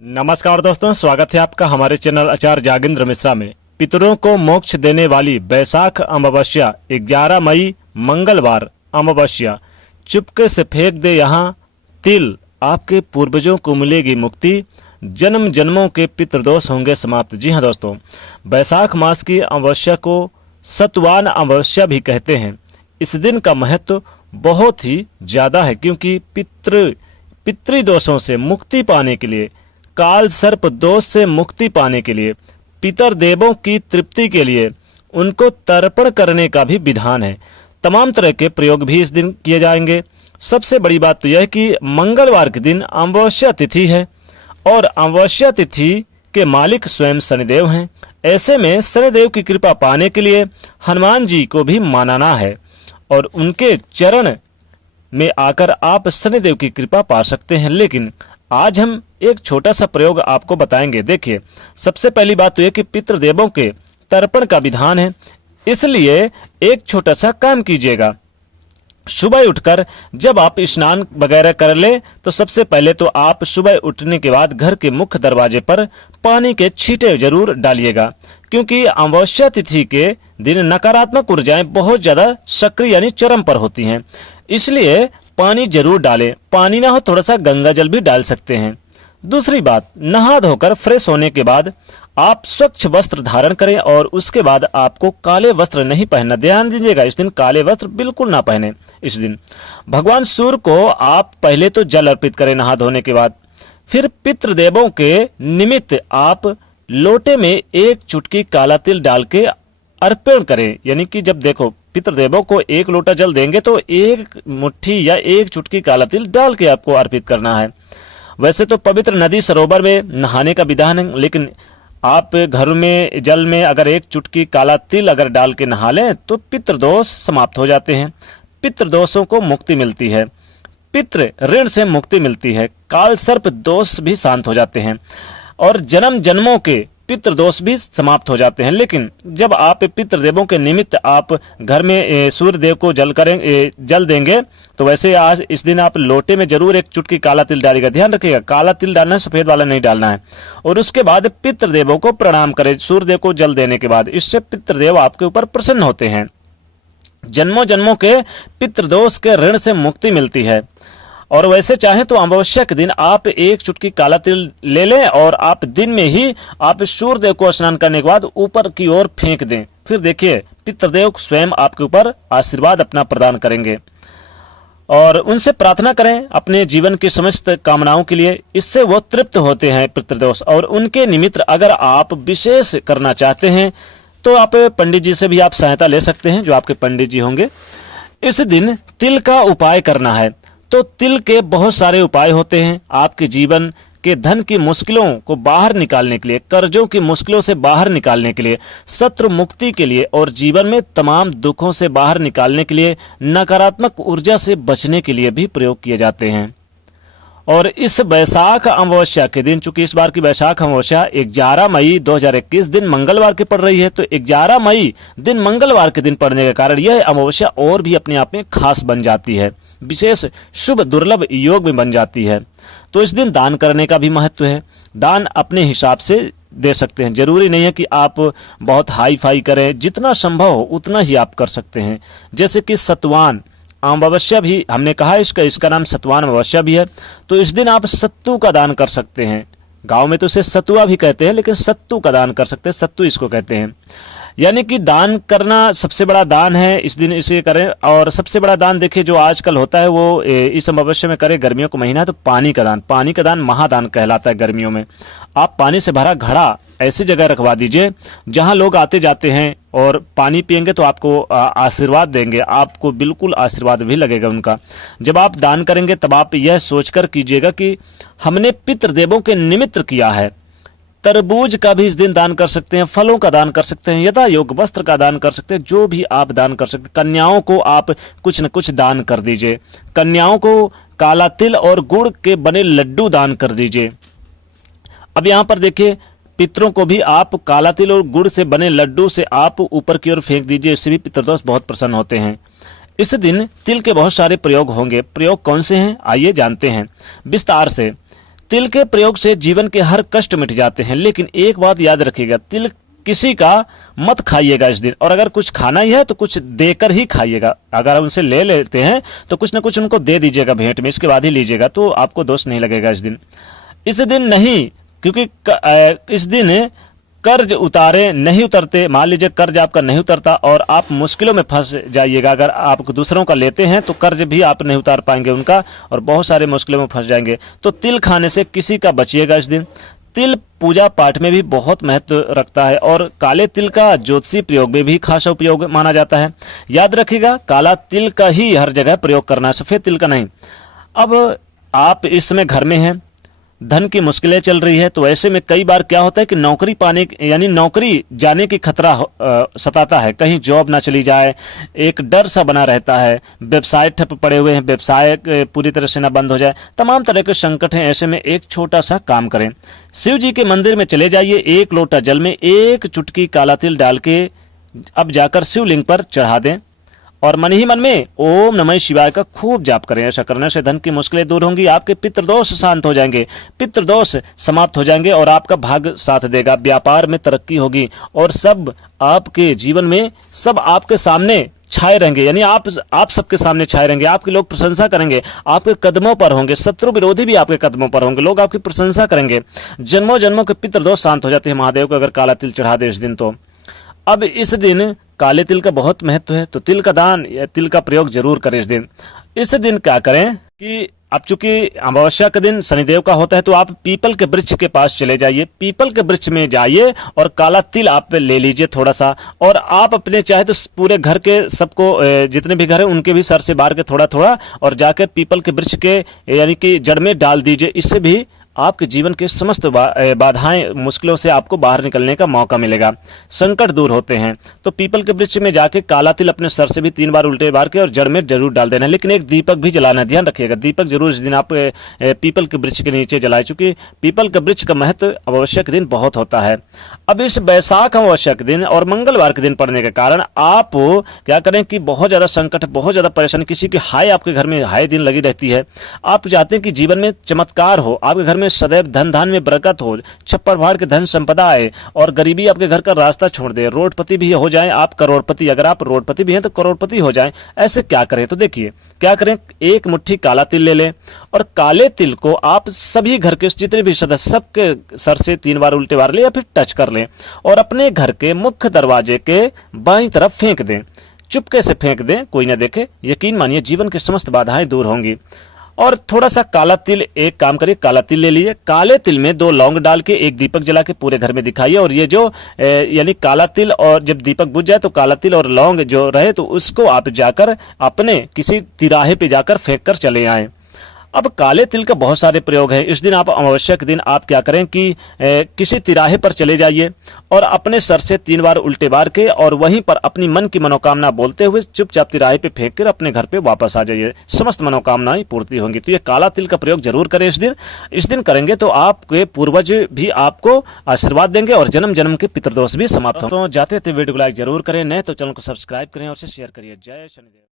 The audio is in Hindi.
नमस्कार दोस्तों, स्वागत है आपका हमारे चैनल आचार्य जागेंद्र मिश्रा में। पितरों को मोक्ष देने वाली बैसाख अमावस्या 11 मई मंगलवार अमावस्या। चुपके से फेंक दे यहाँ तिल, आपके पूर्वजों को मिलेगी मुक्ति, जन्म जन्मों के पितृदोष होंगे समाप्त। जी हाँ दोस्तों, बैसाख मास की अमावस्या को सतवान अमावस्या भी कहते हैं। इस दिन का महत्व बहुत ही ज्यादा है, क्योंकि पितृदोषों से मुक्ति पाने के लिए, काल सर्प दोष से मुक्ति पाने के लिए, पितर देवों की तृप्ति के लिए उनको तर्पण करने का भी विधान है। तमाम तरह के प्रयोग भी इस दिन किए जाएंगे। सबसे बड़ी बात तो यह है कि मंगलवार के दिन अमावस्या तिथि है और अमावस्या तिथि के मालिक स्वयं शनिदेव हैं। ऐसे में शनिदेव की कृपा पाने के लिए हनुमान जी को भी मानना है और उनके चरण में आकर आप शनिदेव की कृपा पा सकते हैं। लेकिन आज हम एक छोटा सा प्रयोग आपको बताएंगे। देखिए, सबसे पहली बात तो यह कि पितृदेवों के तर्पण का विधान है, इसलिए एक छोटा सा काम कीजिएगा। सुबह उठकर जब आप स्नान वगैरह कर ले तो सबसे पहले तो आप सुबह उठने के बाद घर के मुख्य दरवाजे पर पानी के छींटे जरूर डालिएगा, क्योंकि अमावस्या तिथि के दिन नकारात्मक ऊर्जाएं बहुत ज्यादा सक्रिय यानी चरम पर होती हैं, इसलिए पानी जरूर डालें। पानी ना हो थोड़ा सा गंगा जल भी डाल सकते हैं। दूसरी बात, नहा धोकर फ्रेश होने के बाद आप स्वच्छ वस्त्र धारण करें और उसके बाद आपको काले वस्त्र नहीं पहनना। ध्यान दीजिएगा, इस दिन काले वस्त्र बिल्कुल ना पहने। इस दिन भगवान सूर्य को आप पहले तो जल अर्पित करें नहा धोने के बाद। फिर पितृदेवों के निमित्त आप लोटे में एक चुटकी काला तिल डाल के अर्पण करें। यानी कि जब देखो पितृदेवों को एक लोटा जल देंगे तो एक मुट्ठी या एक चुटकी काला तिल डाल के आपको अर्पित करना है। वैसे तो पवित्र नदी सरोवर में नहाने का विधान है, लेकिन आप घर में जल में अगर एक चुटकी काला तिल अगर डाल के नहा लें तो पितृदोष समाप्त हो जाते हैं, पितृदोषों को मुक्ति मिलती है, पितृ ऋण से मुक्ति मिलती है, काल सर्प दोष भी शांत हो जाते हैं और जन्म जन्मों के पितृदोष भी समाप्त हो जाते हैं। लेकिन जब आप पितृदेवों के निमित्त आप घर में सूर्य देव को जल देंगे तो वैसे आज इस दिन आप लोटे में जरूर एक चुटकी काला तिल डालिएगा। ध्यान रखिएगा, काला तिल डालना है, सफेद वाला नहीं डालना है। और उसके बाद पितृदेवों को प्रणाम करें सूर्य देव को जल देने के बाद। इससे पितृदेव आपके ऊपर प्रसन्न होते हैं, जन्मों जन्मों के पितृदोष के ऋण से मुक्ति मिलती है। और वैसे चाहे तो अमावस्या के दिन आप एक चुटकी काला तिल ले लें और आप दिन में ही आप सूर्य देव को स्नान करने के बाद ऊपर की ओर फेंक दें। फिर देखिए पितृदेव स्वयं आपके ऊपर आशीर्वाद अपना प्रदान करेंगे और उनसे प्रार्थना करें अपने जीवन की समस्त कामनाओं के लिए। इससे वो तृप्त होते हैं पितृदोष। और उनके निमित्त अगर आप विशेष करना चाहते हैं तो आप पंडित जी से भी आप सहायता ले सकते हैं, जो आपके पंडित जी होंगे। इस दिन तिल का उपाय करना है तो तिल के बहुत सारे उपाय होते हैं। आपके जीवन के धन की मुश्किलों को बाहर निकालने के लिए, कर्जों की मुश्किलों से बाहर निकालने के लिए, शत्रु मुक्ति के लिए और जीवन में तमाम दुखों से बाहर निकालने के लिए, नकारात्मक ऊर्जा से बचने के लिए भी प्रयोग किए जाते हैं। और इस बैसाख अमावस्या के दिन, चूंकि इस बार की बैसाख अमावस्या 11 मई 2021 दिन मंगलवार की पड़ रही है, तो 11 मई दिन मंगलवार के दिन पड़ने के कारण यह अमावस्या और भी अपने आप में खास बन जाती है, विशेष शुभ दुर्लभ योग में बन जाती है। तो इस दिन दान करने का भी महत्व है। दान अपने हिसाब से दे सकते हैं, जरूरी नहीं है कि आप बहुत हाई फाई करें, जितना संभव हो उतना ही आप कर सकते हैं। जैसे कि सतवान अमावस्या भी हमने कहा, इसका नाम सतवान अमावस्या भी है, तो इस दिन आप सत्तू का दान कर सकते हैं। गांव में तो इसे सतुआ भी कहते हैं, लेकिन सत्तू का दान कर सकते हैं, सत्तू इसको कहते हैं। यानी कि दान करना सबसे बड़ा दान है, इस दिन इसे करें। और सबसे बड़ा दान देखिए जो आजकल होता है वो इस अमावस्या में करें। गर्मियों का महीना है तो पानी का दान, पानी का दान महादान कहलाता है। गर्मियों में आप पानी से भरा घड़ा ऐसी जगह रखवा दीजिए जहां लोग आते जाते हैं और पानी पिएंगे तो आपको आशीर्वाद देंगे, आपको बिल्कुल आशीर्वाद भी लगेगा उनका। जब आप दान करेंगे तब आप यह सोचकर कीजिएगा कि हमने पितृदेवों के निमित्त किया है। तरबूज का भी इस दिन दान कर सकते हैं, फलों का दान कर सकते हैं, यथा योग वस्त्र का दान कर सकते हैं, जो भी आप दान कर सकते हैं। कन्याओं को आप कुछ न कुछ दान कर दीजिए। कन्याओं को काला तिल और गुड़ के बने लड्डू दान कर दीजिए। अब यहाँ पर देखिए पितरों को भी आप काला तिल और गुड़ से बने लड्डू से आप ऊपर की ओर फेंक दीजिए, इससे भी पितृदोष बहुत प्रसन्न होते हैं। इस दिन तिल के बहुत सारे प्रयोग होंगे। प्रयोग कौन से हैं आइए जानते हैं विस्तार से। तिल के प्रयोग से जीवन के हर कष्ट मिट जाते हैं, लेकिन एक बात याद रखिएगा, तिल किसी का मत खाइएगा इस दिन। और अगर कुछ खाना ही है तो कुछ देकर ही खाइएगा। अगर आप उनसे ले लेते हैं तो कुछ ना कुछ उनको दे दीजिएगा भेंट में, इसके बाद ही लीजिएगा, तो आपको दोष नहीं लगेगा इस दिन। इस दिन नहीं, क्योंकि इस दिन कर्ज नहीं उतरते। मान लीजिए कर्ज आपका नहीं उतरता और आप मुश्किलों में फंस जाइएगा। अगर आप दूसरों का लेते हैं तो कर्ज भी आप नहीं उतार पाएंगे उनका, और बहुत सारे मुश्किलों में फंस जाएंगे। तो तिल खाने से किसी का बचिएगा इस दिन। तिल पूजा पाठ में भी बहुत महत्व रखता है और काले तिल का ज्योतिषी प्रयोग में भी खासा उपयोग माना जाता है। याद रखिएगा, काला तिल का ही हर जगह प्रयोग करना है, सफेद तिल का नहीं। अब आप इस समय घर में हैं, धन की मुश्किलें चल रही है, तो ऐसे में कई बार क्या होता है कि नौकरी पाने यानी नौकरी जाने की खतरा सताता है, कहीं जॉब ना चली जाए, एक डर सा बना रहता है। व्यवसाय ठप पड़े हुए हैं, व्यवसाय पूरी तरह से ना बंद हो जाए, तमाम तरह के संकट हैं। ऐसे में एक छोटा सा काम करें, शिव जी के मंदिर में चले जाइए, एक लोटा जल में एक चुटकी काला तिल डाल के अब जाकर शिवलिंग पर चढ़ा दें और मन ही मन में ओम नमः शिवाय का खूब जाप करें। ऐसा करने से धन की मुश्किलें दूर होंगी, आपके पितृदोष शांत हो जाएंगे, पितृदोष समाप्त हो जाएंगे और आपका भाग्य साथ देगा। व्यापार में तरक्की होगी और सब आपके जीवन में सब आपके सामने छाए रहेंगे, यानी आप सबके सामने छाए रहेंगे। आपके लोग प्रशंसा करेंगे, आपके कदमों पर होंगे, शत्रु विरोधी भी आपके कदमों पर होंगे, लोग आपकी प्रशंसा करेंगे। जन्मों जन्मों के पितृदोष शांत हो जाते हैं महादेव को अगर काला तिल चढ़ा दे इस दिन। तो अब इस दिन काले तिल का बहुत महत्व है, तो तिल का दान या तिल का प्रयोग जरूर करें इस दिन। इस दिन क्या करें कि अब चूंकि अमावस्या का दिन शनिदेव का होता है, तो आप पीपल के वृक्ष के पास चले जाइए, पीपल के वृक्ष में जाइए और काला तिल आप ले लीजिए थोड़ा सा, और आप अपने चाहे तो पूरे घर के सबको जितने भी घर है उनके भी सर से बाहर के थोड़ा थोड़ा और जाकर पीपल के वृक्ष के यानी कि जड़ में डाल दीजिए। इससे भी आपके जीवन के समस्त बाधाएं मुश्किलों से आपको बाहर निकलने का मौका मिलेगा, संकट दूर होते हैं। तो पीपल के वृक्ष में जाके काला तिल अपने सर से भी 3 बार उल्टे बार के और जड़ में जरूर डाल देना है, लेकिन एक दीपक भी जलाना है, ध्यान रखिएगा। दीपक जरूर इस दिन आप पीपल के वृक्ष के नीचे जलाए, चूंकि पीपल के वृक्ष का महत्व अमावस्या के दिन बहुत होता है। अब इस बैसाख अमावस्या के दिन और मंगलवार के दिन पड़ने के कारण आप क्या करें कि बहुत ज्यादा संकट, बहुत ज्यादा परेशानी, किसी की हाय आपके घर में हाय दिन लगी रहती है। आप चाहते हैं कि जीवन में चमत्कार हो, आपके घर में सदैव धन धान में बरकत हो, छप्पर फाड़ के धन संपदा आए और गरीबी आपके घर का रास्ता छोड़ दे, रोडपति भी हो जाए आप, करोड़पति, अगर आप रोडपति भी हैं तो करोड़पति हो जाएं। ऐसे क्या करें? तो देखिए क्या करें, एक मुट्ठी काला तिल ले लें और काले तिल को आप सभी घर के जितने भी सदस्य सबके सर से 3 बार उल्टे बार ले या फिर टच कर लें और अपने घर के मुख्य दरवाजे के बाईं तरफ फेंक दें, चुपके से फेंक दें, कोई ना देखे। यकीन मानिए जीवन की समस्त बाधाएं दूर होंगी। और थोड़ा सा काला तिल, एक काम करिए, काला तिल ले लीजिए, काले तिल में 2 लौंग डाल के एक दीपक जला के पूरे घर में दिखाइए। और ये जो यानी काला तिल, और जब दीपक बुझ जाए तो काला तिल और लौंग जो रहे तो उसको आप जाकर अपने किसी तिराहे पे जाकर फेंक कर चले आए। अब काले तिल का बहुत सारे प्रयोग हैं। इस दिन आप अमावस्या के दिन आप क्या करें कि किसी तिराहे पर चले जाइए और अपने सर से 3 बार उल्टे बार के और वहीं पर अपनी मन की मनोकामना बोलते हुए चुपचाप तिराहे पे फेंक कर अपने घर पे वापस आ जाइए, समस्त मनोकामनाएं पूर्ति होंगी। तो ये काला तिल का प्रयोग जरूर करें इस दिन। इस दिन करेंगे तो आपके पूर्वज भी आपको आशीर्वाद देंगे और जन्म जन्म के पितृदोष भी समाप्त होंगे। जाते थे वीडियो को लाइक जरूर करें, नहीं तो चैनल को सब्सक्राइब करें और शेयर करिए। जय शनिदेव।